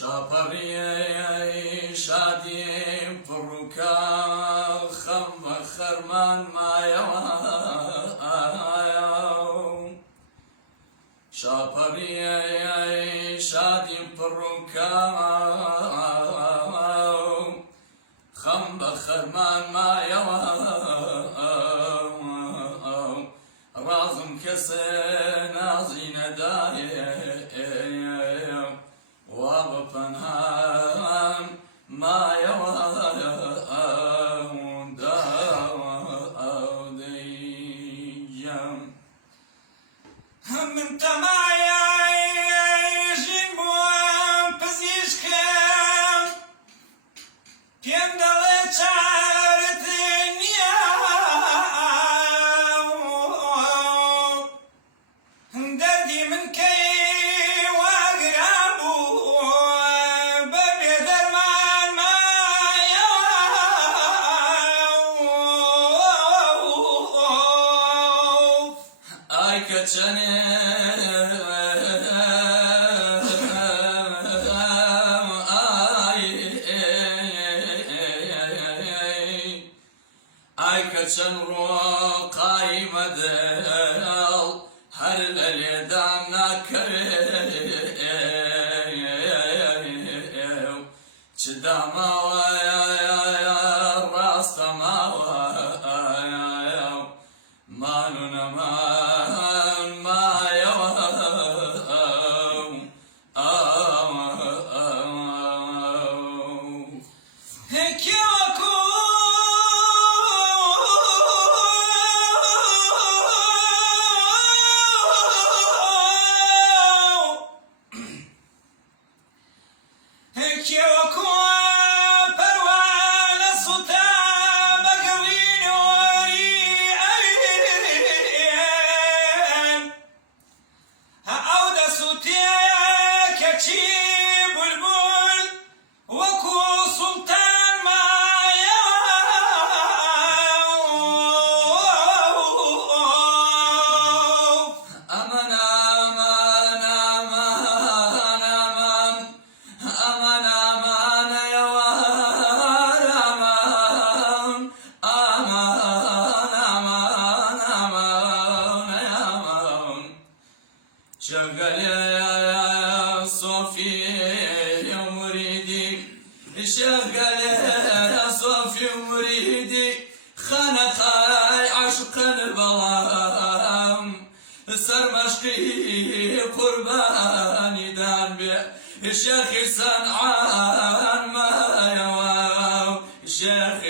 شاپەڕیەی شادی پڕووکە خەم بە خەرمان مایەوە شاپەڕیەی شادی پڕووکە خەم بە خەرمان مایەوە ڕازم کەسێ نازی نەدایێ وا بە پەنهان مایەوە دەیجەم من تەمایە ژین بووم پزیشکم پێم دەڵێ چارەت نییە دەردی من کەی واگران بوو بە بێدەرمان مایەوە ئای کە چەنێ ئای کە چەند ڕۆقای مەدڵ هەر لە لێدان ناکەوێ چ داماوە ڕاستە ماوە مان و نەمان مایەوە شغل صوفي يا مريدي شغل صوفي مريدي خانقاي عشق البلام سرمشقي قرباني دان بي الشيخ سنعان ما يواو الشيخ